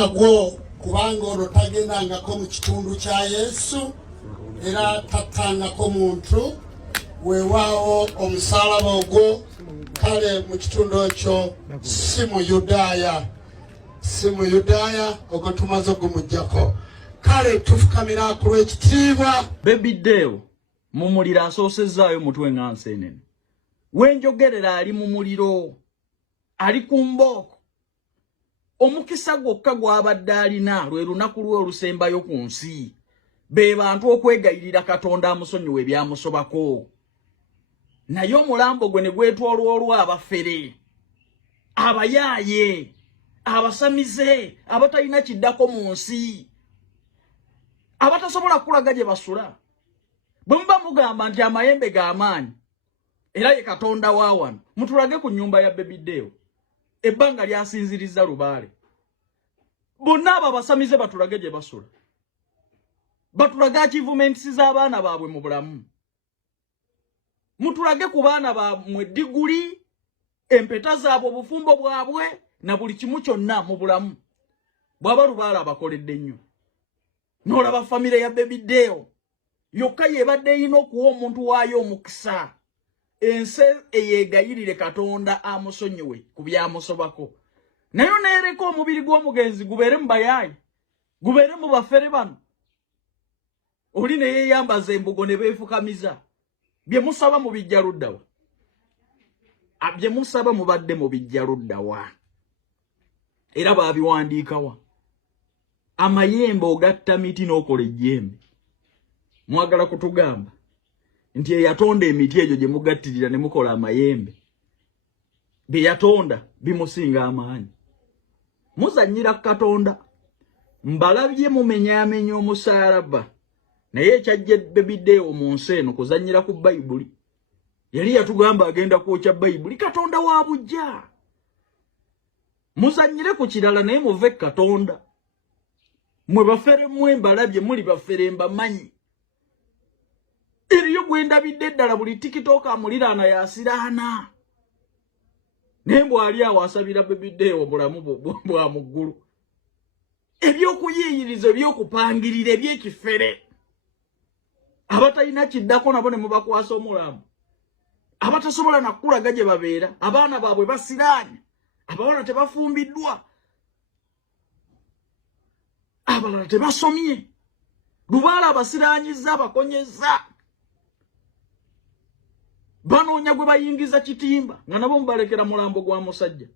nagwo kubanga ono tagendangako mu kitundu kya Yesu era tattangako muntu weewaawo omusalaba ogwo kale mu kitundu ekyo si mu Yudaaya ogwo tumaze ogumuggyako kale tufukamira ku lw'ekitiibwa. Baby Deo mu muliro asoosezaayo mutwe nga nseenene. Wenjogerera ali mu muliro, ali ku mbooko. Omukisa gwokka gw'abadde alina lwe lunaku lwe olusembayo ku nsi. Be bantu okwegayirira Katonda amusonyiwe ebyamusobako. Naye omulambo gwe ne gwetwolwolwa abafere, abayaaye, abasamize, abatalina kiddako mu nsi, abatasobola kulaga gye basula. Bwe muba mugamba nti amayembe g'amaanyi era ye Katonda wa wano, mutulage ku nnyumba ya Baby Deo ebbanga lyasinziriza lubaale. Bonna abo abasamize batulage gye basula, batulage achievements z'abaana baabwe mu bulamu, mutulage ku baana bammwe diguli, empeta zaabwe, obufumbo bwabwe na buli kimu kyonna mu bulamu. Bw'aba lubaale abakoledde nnyo. N'olaba famire ya Baby Deo yokka yebadde erina okuwa omuntu waayo omukisa, ensi eyeegayirire Katonda amusonyiwe ku byamusobako. Naye neereka omubiri gw'omugenzi gubeere mu bayaayi, gubeere mu bafere bano. Oli ne yeeyambaza embugo ne beefukamiza. Bye musaba mu bijja ludda wa? Bye musaba mubadde mu bijja ludda wa? Era baabiwandiika wa? Amayembe ogatta miti n'okola ejjembe. Mwagala kutugamba nti eyatonda emiti egyo gye mugattirira ne mukola amayembe, bye yatonda bimusinga amaanyi. Muzannyira Katonda. Mbalabye mumenyaamenya omusaalaba, naye ekyajja Baby Deo mu nsi eno kuzannyira ku Bayibuli. Yali yatugamba agenda kwokya Bayibuli, Katonda wa bujja. Muzannyire ku kirala naye muve Katonda. Mwe bafere mmwe mbalabye muli bafere mbamanyi. Eriyo gwe ndabidde ddala buli TikTok amuliraana yasiraana. Naye bw'ali awo asabira Baby Deo obulamu bwa mu ggulu. Ebyokuyiiyiriza, ebyokupangirira, ebyekifere. Abatalina kiddako nabo ne mubakwasa omulamu. Abatasobola nakulaga gye babeera, abaana baabwe basiraanye, abawala tebafumbiddwa, abalala tebasomye, lubaala abasiraanyiza, abakonyeza. Banoonya gwe bayingiza kitimba nga nabo mubalekera mulambo gwa musajja.